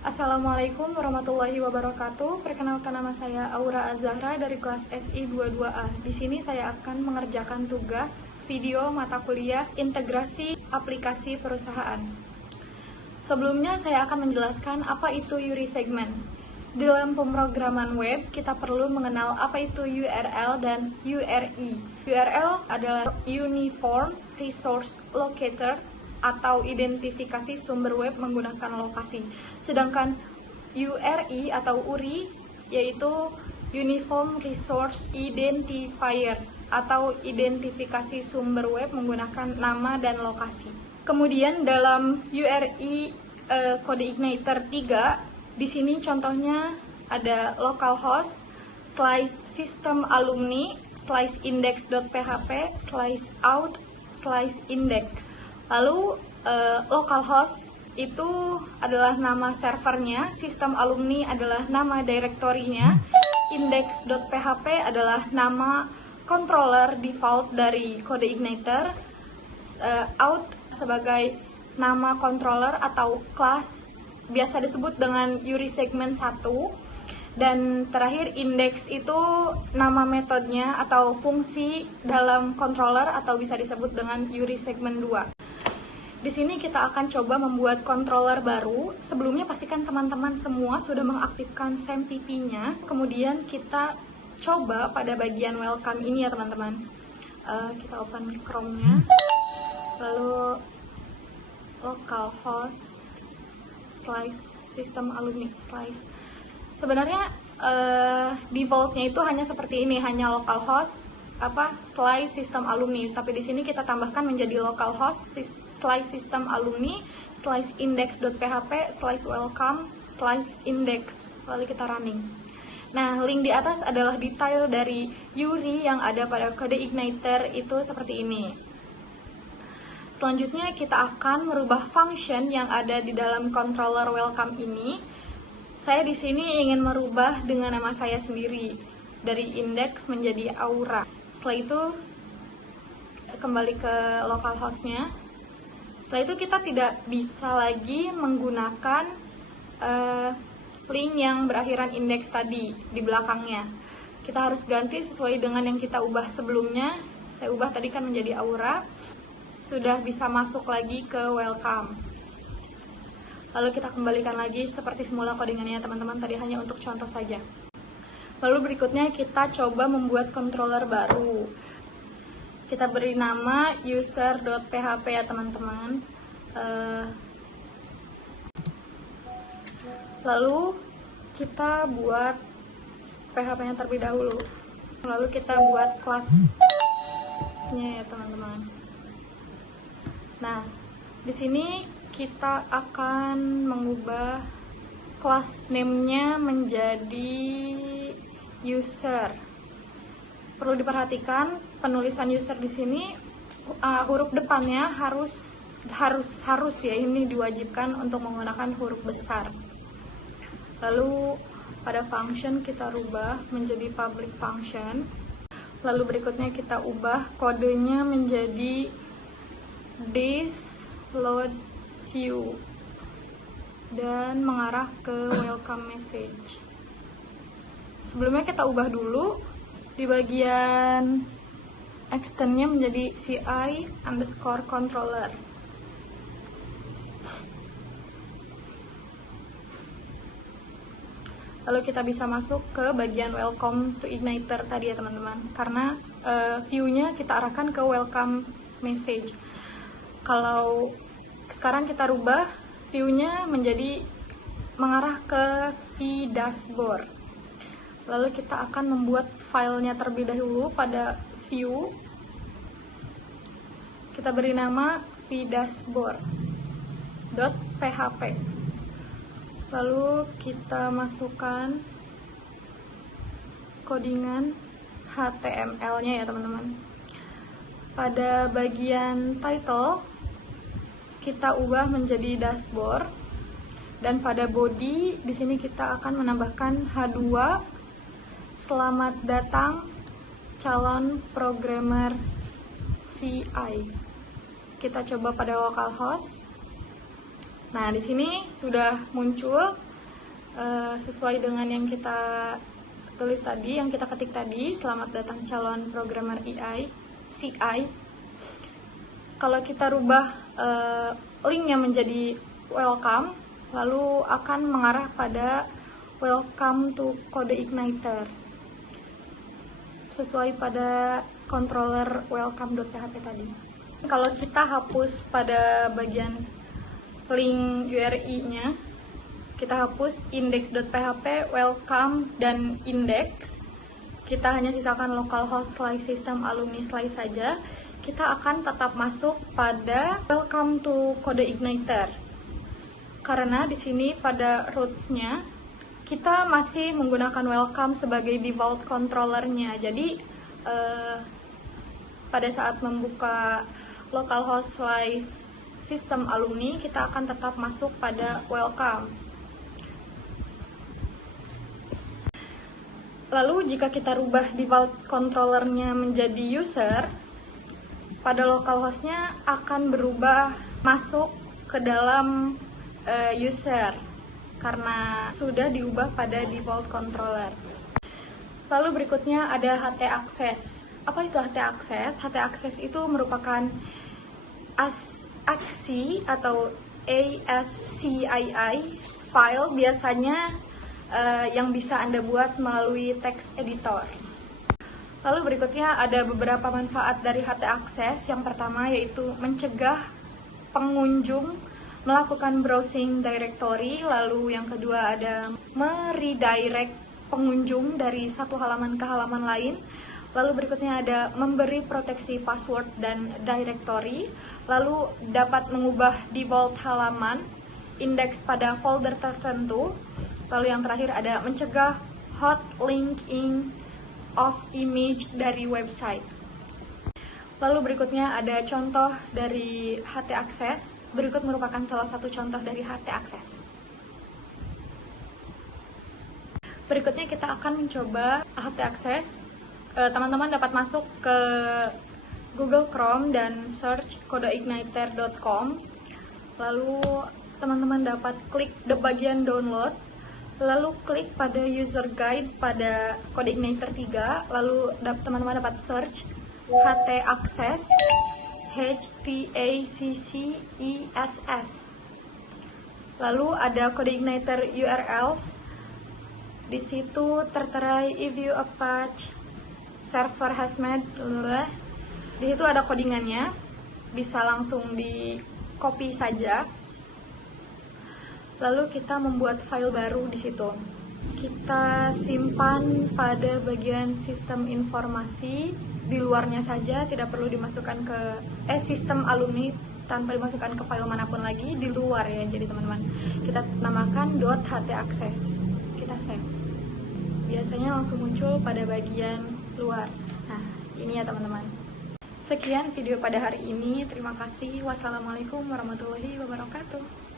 Assalamualaikum warahmatullahi wabarakatuh. Perkenalkan, nama saya Aura Azahra dari kelas SI 22A. Di sini saya akan mengerjakan tugas video mata kuliah Integrasi Aplikasi Perusahaan. Sebelumnya saya akan menjelaskan apa itu URI segment. Dalam pemrograman web, kita perlu mengenal apa itu URL dan URI. URL adalah Uniform Resource Locator atau identifikasi sumber web menggunakan lokasi. Sedangkan URI atau URI yaitu Uniform Resource Identifier atau identifikasi sumber web menggunakan nama dan lokasi. Kemudian dalam URI kode igniter 3, di sini contohnya ada localhost, slice system alumni, slice index.php, slice out, slice index. Lalu localhost itu adalah nama servernya, sistem alumni adalah nama direktorinya, index.php adalah nama controller default dari kode igniter, out sebagai nama controller atau class biasa disebut dengan URI segment 1, dan terakhir index itu nama metodenya atau fungsi dalam controller atau bisa disebut dengan URI segment 2. Di sini kita akan coba membuat controller baru. Sebelumnya pastikan teman-teman semua sudah mengaktifkan SAMPP-nya. Kemudian kita coba pada bagian welcome ini ya teman-teman. Kita open Chrome-nya. Lalu localhost slice system alumni slice. Sebenarnya defaultnya itu hanya seperti ini, hanya localhost slice system alumni, tapi di sini kita tambahkan menjadi localhost slice system alumni slice index.php slice welcome slice index, lalu kita running. Nah, link di atas adalah detail dari URI yang ada pada kode igniter itu seperti ini. Selanjutnya kita akan merubah function yang ada di dalam controller welcome ini. Saya di sini ingin merubah dengan nama saya sendiri, dari index menjadi Aura. Setelah itu kembali ke localhost-nya. Setelah itu kita tidak bisa lagi menggunakan link yang berakhiran index tadi di belakangnya. Kita harus ganti sesuai dengan yang kita ubah sebelumnya. Saya ubah tadi kan menjadi Aura. Sudah bisa masuk lagi ke welcome. Lalu kita kembalikan lagi seperti semula codingannya teman-teman, tadi hanya untuk contoh saja. Lalu berikutnya kita coba membuat controller baru. Kita beri nama user.php ya teman-teman. Lalu kita buat PHP-nya terlebih dahulu. Lalu kita buat kelasnya ya teman-teman. Nah, di sini kita akan mengubah kelas name-nya menjadi user. Perlu diperhatikan penulisan user di sini huruf depannya harus ya, ini diwajibkan untuk menggunakan huruf besar. Lalu pada function kita rubah menjadi public function. Lalu berikutnya kita ubah kodenya menjadi this load view dan mengarah ke welcome message. Sebelumnya kita ubah dulu di bagian extendnya menjadi CI_controller. Lalu kita bisa masuk ke bagian welcome to igniter tadi ya teman-teman, karena view-nya kita arahkan ke welcome message. Kalau sekarang kita rubah view-nya menjadi mengarah ke v-dashboard. Lalu kita akan membuat filenya terlebih dahulu pada view. Kita beri nama v-dashboard.php. Lalu kita masukkan codingan HTML-nya ya teman-teman. Pada bagian title kita ubah menjadi dashboard, dan pada body di sini kita akan menambahkan H2 selamat datang calon programmer CI. Kita coba pada localhost. Nah, di sini sudah muncul sesuai dengan yang kita tulis tadi, yang kita ketik tadi, selamat datang calon programmer CI. Kalau kita rubah linknya menjadi welcome, lalu akan mengarah pada welcome to CodeIgniter sesuai pada controller welcome.php tadi. Kalau kita hapus pada bagian link URI-nya, kita hapus index.php, welcome, dan index. Kita hanya sisakan localhost / system alumni / saja. Kita akan tetap masuk pada welcome to CodeIgniter. Karena di sini pada roots-nya kita masih menggunakan welcome sebagai default controllernya. Jadi pada saat membuka localhost / system alumni, kita akan tetap masuk pada welcome. Lalu jika kita rubah default controllernya menjadi user, pada localhostnya akan berubah masuk ke dalam user karena sudah diubah pada default controller. Lalu berikutnya ada HT access. Apa itu HT access? HT access itu merupakan aksi atau ASCII file, biasanya yang bisa Anda buat melalui text editor. Lalu berikutnya ada beberapa manfaat dari HT access. Yang pertama yaitu mencegah pengunjung melakukan browsing directory. Lalu yang kedua ada meredirect pengunjung dari satu halaman ke halaman lain. Lalu berikutnya ada memberi proteksi password dan directory. Lalu dapat mengubah default halaman, indeks pada folder tertentu. Lalu yang terakhir ada mencegah hot linking of image dari website. Lalu berikutnya ada contoh dari HT access. Berikut merupakan salah satu contoh dari HT access. Berikutnya kita akan mencoba HT access. Teman-teman dapat masuk ke Google Chrome dan search codeigniter.com. Lalu teman-teman dapat klik di bagian download. Lalu klik pada user guide pada CodeIgniter 3. Lalu teman-teman dapat search HT access, HTACCESS. Lalu ada CodeIgniter URLs. Di situ tertera if you Apache server has made. Di situ ada codingannya. Bisa langsung di copy saja. Lalu kita membuat file baru di situ. Kita simpan pada bagian sistem informasi, di luarnya saja, tidak perlu dimasukkan ke sistem alumni, tanpa dimasukkan ke file manapun lagi, di luar ya. Jadi teman-teman, kita namakan .htaccess. Kita save. Biasanya langsung muncul pada bagian luar. Nah, ini ya teman-teman. Sekian video pada hari ini. Terima kasih. Wassalamualaikum warahmatullahi wabarakatuh.